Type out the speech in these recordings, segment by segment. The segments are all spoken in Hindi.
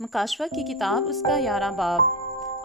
मुकाशवा की किताब उसका 11 बाब।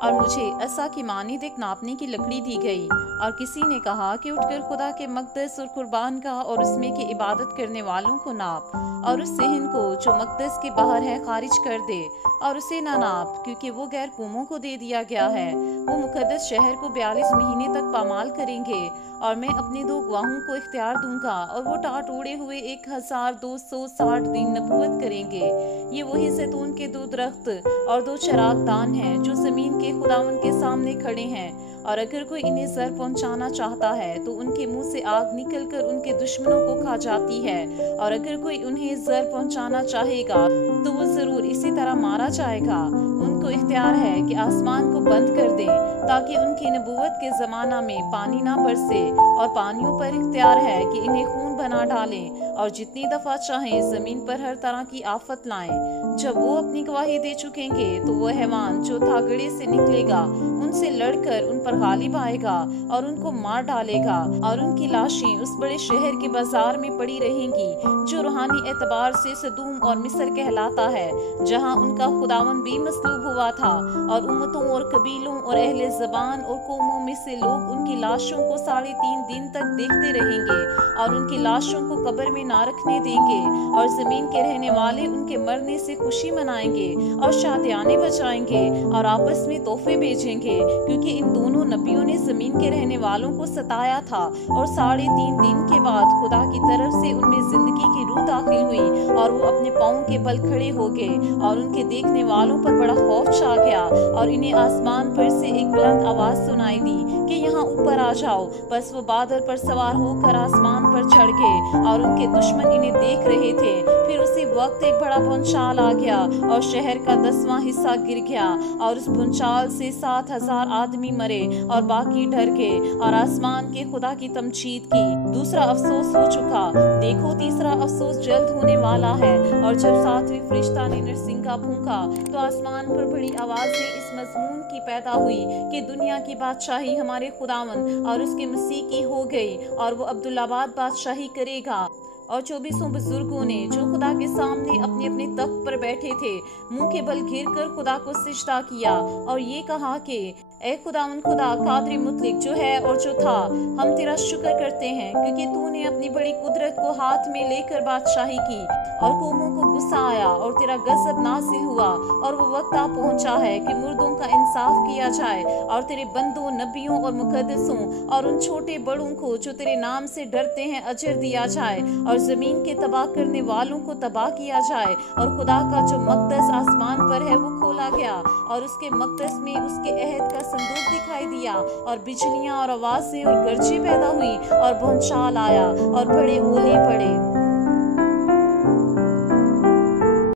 और मुझे असा की मानिद एक नापने की लकड़ी दी गई और किसी ने कहा कि उठकर खुदा के मकदस और कुर्बान का और उसमें की इबादत करने वालों को नाप और उस सहन को जो मकदस के बाहर है खारिज कर दे और उसे ना नाप, क्योंकि वो गैर कौमों को दे दिया गया है। वो मुकद्दस शहर को 42 महीने तक पामाल करेंगे और मैं अपने 2 गवाहों को इख्तियार दूंगा और वो टाट उड़े हुए 1260 दिन नबूवत करेंगे। ये वही जैतून के 2 दरख्त और 2 चरागदान हैं जो ज़मीन के खुदावन के सामने खड़े हैं, और अगर कोई इन्हें जर पहुंचाना चाहता है तो उनके मुंह से आग निकलकर उनके दुश्मनों को खा जाती है, और अगर कोई उन्हें जर पहुंचाना चाहेगा तो वो जरूर इसी तरह मारा जाएगा। उनको इख्तियार है कि आसमान को बंद कर दें ताकि उनकी नबूवत के ज़माना में पानी ना बरसे, और पानियों पर इख्तियार है कि इन्हें खून बना डालें और जितनी दफ़ा चाहें ज़मीन पर हर तरह की आफत लाएं। जब वो अपनी गवाही दे चुकेंगे तो वो हैवान जो थागड़े से निकलेगा उनसे लड़कर उन पर गालिब आएगा और उनको मार डालेगा, और उनकी लाशें उस बड़े शहर के बाजार में पड़ी रहेंगी जो रूहानी एतबार से सदूम और मिस्र कहलाता है, जहाँ उनका खुदावन भी मसलूब हुआ था। और उम्मतों और कबीलों और अहले ज़बान और कौमों में से लोग उनकी लाशों को 3.5 दिन तक देखते रहेंगे और उनकी लाशों को कब्र में ना रखने देंगे, और ज़मीन के रहने वाले उनके मरने से खुशी मनाएंगे और शादियाने बजाएंगे और आपस में तोहफे भेजेंगे, क्योंकि इन दोनों नबियों ने ज़मीन के रहने वालों को सताया था। और 3.5 दिन के बाद खुदा की तरफ से उनमें जिंदगी की रूह दाखिल हुई और वो अपने पाँव के बल खड़े हो गए, और उनके देखने वालों पर बड़ा खौफ छा गया, और इन्हें आसमान पर से एक बुलंद आवाज़ सुनाई दी कि यहाँ ऊपर आ जाओ। बस वो बादल पर सवार होकर आसमान पर चढ़ गए और उनके दुश्मन इन्हें देख रहे थे। फिर उसी वक्त एक बड़ा भूचाल आ गया और शहर का 10वां हिस्सा गिर गया, और उस भूचाल से 7,000 आदमी मरे और बाकी डर गए और आसमान के खुदा की तमजीद की। दूसरा अफसोस हो चुका, देखो तीसरा अफसोस जल्द होने वाला है। और जब 7वें फरिश्ता ने नरसिंगा फूंका तो आसमान पर बड़ी आवाज़ें इस मजमून की पैदा हुई कि दुनिया की बादशाही हमारे खुदावन और उसके मसीह की हो गई, और वो अब्दुल्लाबाद बादशाही करेगा। और 24 बुजुर्गों ने जो खुदा के सामने अपने अपने तख्त पर बैठे थे मुंह के बल गिरकर खुदा को सिजदा किया और ये कहा कि ए खुदावन खुदा कादरी मुतलिक जो है और जो था, हम तेरा शुक्र करते हैं क्योंकि तूने अपनी बड़ी कुदरत को हाथ में लेकर बादशाही की और कौमों को गुस्सा आया और तेरा गजब नाज़िल हुआ, और वो वक्त आ पहुंचा है कि मुर्दों का इंसाफ किया जाए और तेरे बंदों नबियों और मुकद्दसों और उन छोटे बड़ों को जो तेरे नाम से डरते हैं अजर दिया जाए, और ज़मीन के तबाह करने वालों को तबाह किया जाए। और खुदा का जो मकदस आसमान पर है वो खोला गया और उसके मकदस में उसके अहद का संदूक दिखाई दिया, और बिजलियां और आवाज़ें और गरजें पैदा हुई और भूचाल आया और बड़े ओले पड़े।